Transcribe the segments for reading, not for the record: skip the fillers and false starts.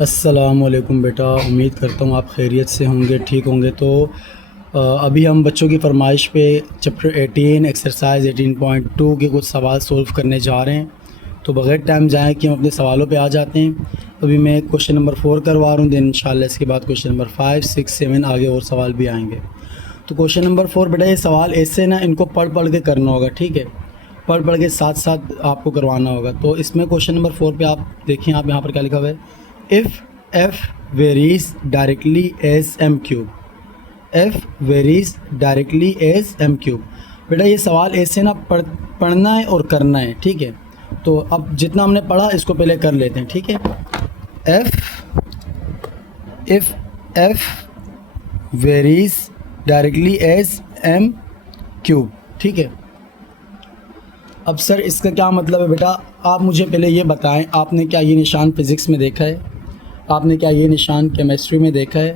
अस्सलामुअलैकुम बेटा, उम्मीद करता हूँ आप खैरियत से होंगे, ठीक होंगे। तो अभी हम बच्चों की फरमाइश पे चैप्टर 18 एक्सरसाइज 18.2 के कुछ सवाल सोल्व करने जा रहे हैं। तो बग़ैर टाइम जाए कि हम अपने सवालों पे आ जाते हैं। अभी मैं क्वेश्चन नंबर 4 करवा रहा हूँ, देन इंशाल्लाह इसके बाद क्वेश्चन नंबर 5, 6, 7 आगे और सवाल भी आएंगे। तो क्वेश्चन नंबर 4 बेटा, ये सवाल ऐसे ना इनको पढ़ पढ़ के करना होगा, ठीक है। पढ़ पढ़ के साथ साथ आपको करवाना होगा। तो इसमें क्वेश्चन नंबर 4 पे आप देखिए, आप यहाँ पर क्या लिखा हुआ है, if f varies directly as m cube, f varies directly as m cube। बेटा ये सवाल ऐसे ना पढ़ना है और करना है, ठीक है। तो अब जितना हमने पढ़ा इसको पहले कर लेते हैं, ठीक है। if f varies directly as m cube, ठीक है। अब सर इसका क्या मतलब है बेटा, आप मुझे पहले ये बताएं, आपने क्या ये निशान फिज़िक्स में देखा है? आपने क्या ये निशान केमिस्ट्री में देखा है?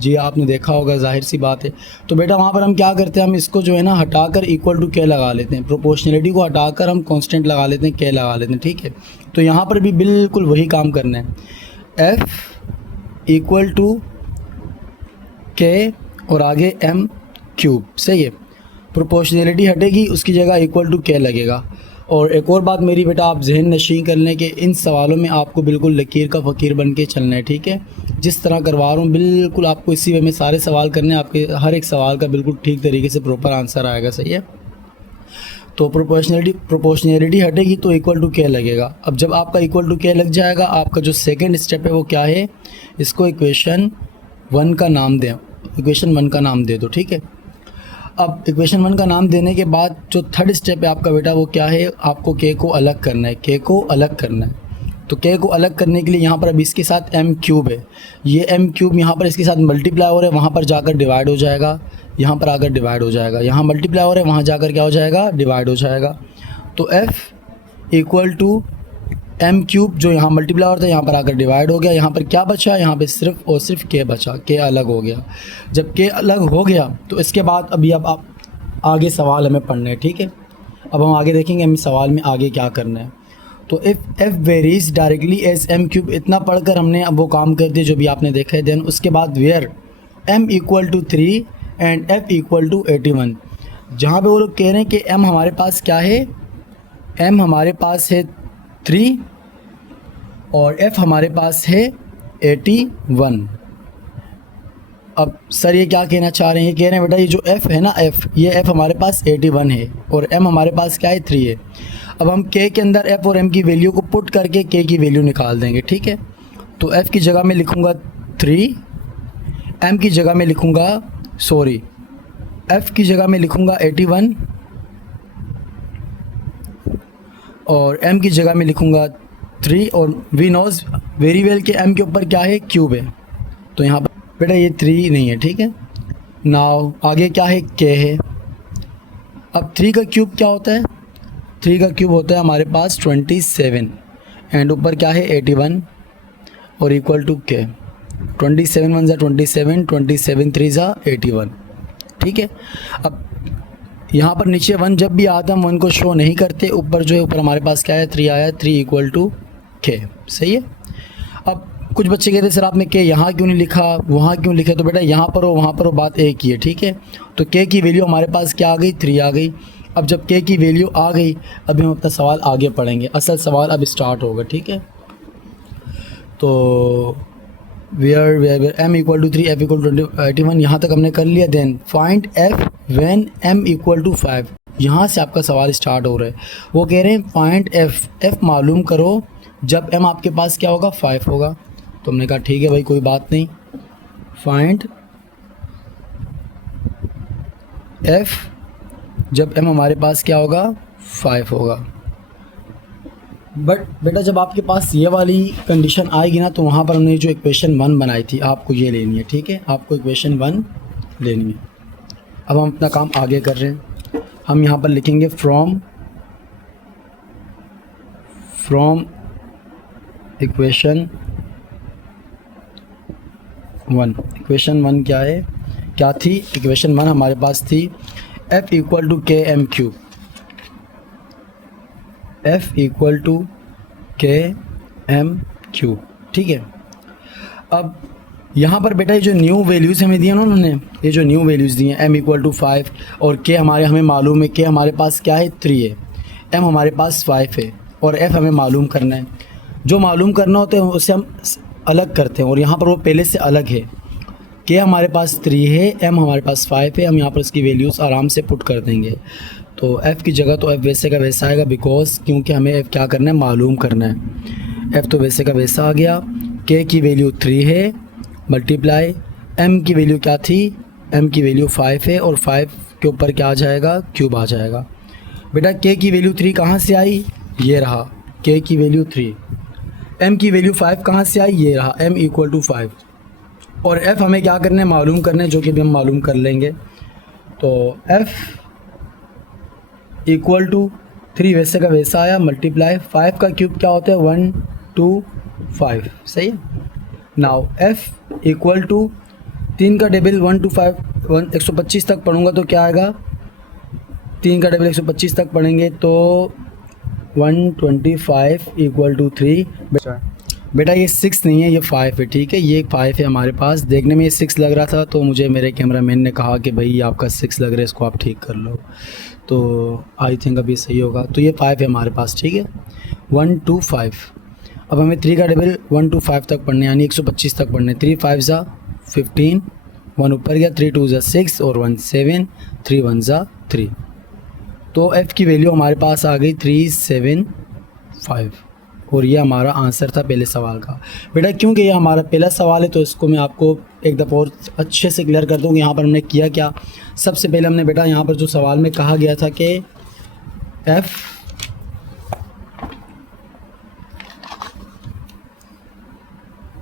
जी आपने देखा होगा, जाहिर सी बात है। तो बेटा वहाँ पर हम क्या करते हैं, हम इसको जो है ना हटाकर इक्वल टू के लगा लेते हैं। प्रोपोर्शनलिटी को हटाकर हम कांस्टेंट लगा लेते हैं, के लगा लेते हैं, ठीक है। तो यहाँ पर भी बिल्कुल वही काम करना है। f इक्वल टू के और आगे m क्यूब, सही है। प्रोपोर्शनलिटी हटेगी, उसकी जगह इक्वल टू के लगेगा। और एक और बात मेरी बेटा, आप जहन नशीं कर लें कि इन सवालों में आपको बिल्कुल लकीर का फ़कीर बन के चलना है, ठीक है। जिस तरह करवा रहा हूँ बिल्कुल आपको इसी वे में सारे सवाल करने हैं, आपके हर एक सवाल का बिल्कुल ठीक तरीके से प्रॉपर आंसर आएगा, सही है। तो प्रोपोर्शनलिटी हटेगी तो इक्वल टू के लगेगा। अब जब आपका इक्वल टू के लग जाएगा, आपका जो सेकेंड स्टेप है वो क्या है, इसको इक्वेशन 1 का नाम दें, इक्वेशन 1 का नाम दे दो, ठीक है। अब इक्वेशन 1 का नाम देने के बाद जो थर्ड स्टेप है आपका बेटा वो क्या है, आपको के को अलग करना है, के को अलग करना है। तो के को अलग करने के लिए यहाँ पर अब इसके साथ m क्यूब है, ये m क्यूब यहाँ पर इसके साथ मल्टीप्लाई हो रहा है, वहाँ पर जाकर डिवाइड हो जाएगा, यहाँ पर आकर डिवाइड हो जाएगा, यहाँ मल्टीप्लाई हो रहा है, वहाँ जाकर क्या हो जाएगा, डिवाइड हो जाएगा। तो f equal to m cube जो यहाँ मल्टीप्लाई होता है यहाँ पर आकर डिवाइड हो गया, यहाँ पर क्या बचा, यहाँ पे सिर्फ और सिर्फ के बचा, के अलग हो गया। जब के अलग हो गया तो इसके बाद अभी अब आप आगे सवाल हमें पढ़ना है, ठीक है। अब हम आगे देखेंगे हमें सवाल में आगे क्या करना है। तो if f varies directly as m cube, इतना पढ़कर हमने अब वो काम कर दिया जो भी आपने देखा है। देन उसके बाद where m equal to 3 and f equal to 81, जहाँ पे वो लोग कह रहे हैं कि m हमारे पास क्या है, m हमारे पास है 3 और f हमारे पास है 81। अब सर ये क्या कहना चाह रहे हैं, ये कह रहे हैं बेटा ये जो f है ना, f ये f हमारे पास 81 है और m हमारे पास क्या है, 3 है। अब हम k के अंदर f और m की वैल्यू को पुट करके k की वैल्यू निकाल देंगे, ठीक है। तो f की जगह में लिखूँगा 3, m की जगह में लिखूँगा f की जगह में लिखूँगा 81 और m की जगह में लिखूँगा 3। और वी नोज वेरी वेल कि m के ऊपर क्या है, क्यूब है। तो यहाँ पर बेटा ये 3 नहीं है, ठीक है। नाउ आगे क्या है, k है। अब 3 का क्यूब क्या होता है, 3 का क्यूब होता है हमारे पास 27 एंड ऊपर क्या है 81 और इक्वल टू k। 27 1 ज़ा 27, 27 3 ज़ा 81, ठीक है। अब यहाँ पर नीचे 1 जब भी आता हम 1 को शो नहीं करते, ऊपर जो है ऊपर हमारे पास क्या है, 3 आया, 3 इक्वल टू k, सही है। अब कुछ बच्चे कहते हैं सर आपने k यहाँ क्यों नहीं लिखा, वहाँ क्यों लिखा। तो बेटा यहाँ पर हो वहाँ पर हो, बात एक ही है, ठीक है। तो k की वैल्यू हमारे पास क्या आ गई, 3 आ गई। अब जब k की वैल्यू आ गई, अभी हम अपना सवाल आगे पढ़ेंगे, असल सवाल अब स्टार्ट होगा, ठीक है। तो where m equal to 3, f equal to 81, यहाँ तक हमने कर लिया। Then find f when m equal to 5, यहाँ से आपका सवाल स्टार्ट हो रहा है। वो कह रहे हैं फाइंड f मालूम करो जब m आपके पास क्या होगा, 5 होगा। तो हमने कहा ठीक है भाई, कोई बात नहीं। फाइंड f जब m हमारे पास क्या होगा, 5 होगा। बट बेटा जब आपके पास ये वाली कंडीशन आएगी ना, तो वहाँ पर हमने जो इक्वेशन 1 बनाई थी आपको ये लेनी है, ठीक है। आपको इक्वेशन 1 लेनी है। अब हम अपना काम आगे कर रहे हैं। हम यहाँ पर लिखेंगे फ्रॉम इक्वेशन 1। इक्वेशन 1 क्या है, क्या थी इक्वेशन 1 हमारे पास थी f equal to k m cube, f equal to k m cube, ठीक है। अब यहाँ पर बेटा ये जो न्यू वैल्यूज़ हमें दिए ना उन्होंने, ये जो न्यू वैल्यूज़ दिए हैं m=5 और k हमें मालूम है, k हमारे पास क्या है 3 है, m हमारे पास 5 है और f हमें मालूम करना है। जो मालूम करना होता है उसे हम अलग करते हैं और यहाँ पर वो पहले से अलग है। k हमारे पास 3 है, m हमारे पास 5 है, हम यहाँ पर इसकी वैल्यूज़ आराम से पुट कर देंगे। तो f की जगह तो f वैसे का वैसा आएगा, बिकॉज क्योंकि हमें f क्या करना है, मालूम करना है। f तो वैसे का वैसा आ गया। k की वैल्यू 3 है मल्टीप्लाई m की वैल्यू क्या थी, m की वैल्यू 5 है और 5 के ऊपर क्या आ जाएगा, क्यूब आ जाएगा। बेटा k की वैल्यू 3 कहाँ से आई, ये रहा k की वैल्यू 3। m की वैल्यू 5 कहाँ से आई, ये रहा m=5 और f हमें क्या करना है, मालूम करना है, जो कि भी हम मालूम कर लेंगे। तो f = 3 वैसे का वैसा आया मल्टीप्लाई 5 का क्यूब क्या होता है 125, सही है। नाउ f = 3 का टेबल 125 125 तक पढ़ूंगा तो क्या आएगा, 3 का टेबल 125 तक पढ़ेंगे तो 125 = 3। बेटा ये 6 नहीं है, ये 5 है, ठीक है, ये 5 है हमारे पास। देखने में ये 6 लग रहा था तो मुझे मेरे कैमरामैन ने कहा कि भाई आपका 6 लग रहा है, इसको आप ठीक कर लो, तो आई थिंक अभी सही होगा। तो ये 5 है हमारे पास, ठीक है 125। अब हमें 3 का टेबल 125 तक पढ़ने, यानी 125 तक पढ़ने। 3 5 ज़ा 15, 1 ऊपर गया, 3 2 ज़ा 6 और 1 7, 3 1 ज़ा 3। तो f की वैल्यू हमारे पास आ गई 375 और ये हमारा आंसर था पहले सवाल का। बेटा क्योंकि ये हमारा पहला सवाल है तो इसको मैं आपको एक दफ़ा और अच्छे से क्लियर कर दूँ कि यहाँ पर हमने किया क्या। सबसे पहले हमने बेटा यहाँ पर जो सवाल में कहा गया था कि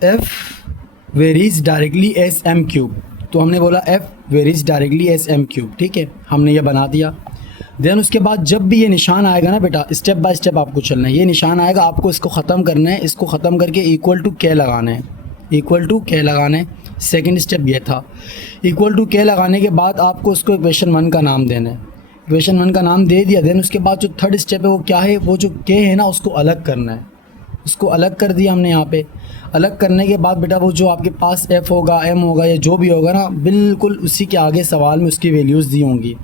f varies directly as m cube, तो हमने बोला f varies directly as m cube, ठीक है, हमने ये बना दिया। देन उसके बाद जब भी ये निशान आएगा ना बेटा, स्टेप बाय स्टेप आपको चलना है। ये निशान आएगा, आपको इसको ख़त्म करना है, इसको ख़त्म करके =k लगाना है, =k लगाना है। सेकंड स्टेप ये था। =k लगाने के बाद आपको उसको इक्वेशन 1 का नाम देना है। इक्वेशन 1 का नाम दे दिया। देन उसके बाद जो थर्ड स्टेप है वो क्या है, वो जो k है ना उसको अलग करना है, उसको अलग कर दिया हमने यहाँ पे। अलग करने के बाद बेटा वो जो आपके पास f होगा, m होगा या जो भी होगा ना, बिल्कुल उसी के आगे सवाल में उसकी वैल्यूज़ दी होंगी,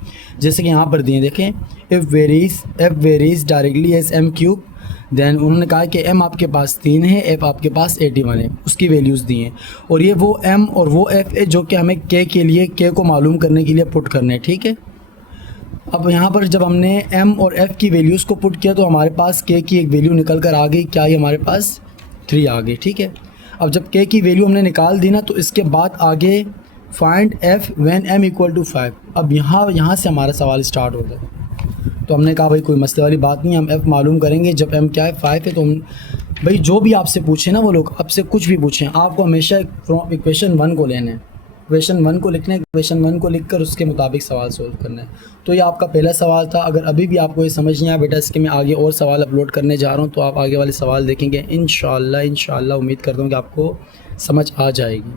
जैसे कि यहाँ पर दिए देखें, f varies directly as m cube. Then उन्होंने कहा कि m आपके पास 3 है, f आपके पास 81 है, उसकी वैल्यूज़ दी हैं। और ये वो m और वो f है जो कि हमें k के लिए, k को मालूम करने के लिए पुट करने हैं, ठीक है। अब यहाँ पर जब हमने m और f की वैल्यूज़ को पुट किया तो हमारे पास k की एक वैल्यू निकल कर आ गई, क्या ये हमारे पास 3 आ गई, ठीक है। अब जब k की वैल्यू हमने निकाल दी ना तो इसके बाद आगे फाइंड f व्हेन m = 5। अब यहाँ से हमारा सवाल स्टार्ट होता है। तो हमने कहा भाई कोई मसले वाली बात नहीं, हम f मालूम करेंगे जब m क्या है 5 है। तो हम भाई जो भी आपसे पूछे ना, वो लोग आपसे कुछ भी पूछें, आपको हमेशा इक्वेशन 1 को लेना है, इक्वेशन 1 को लिखना है, इक्वेशन 1 को लिखकर उसके मुताबिक सवाल सोल्व करना है। तो ये आपका पहला सवाल था। अगर अभी भी आपको ये समझ नहीं आया बेटा, इसके मैं आगे और सवाल अपलोड करने जा रहा हूँ, तो आप आगे वाले सवाल देखेंगे इंशाअल्लाह। उम्मीद करता हूँ कि आपको समझ आ जाएगी।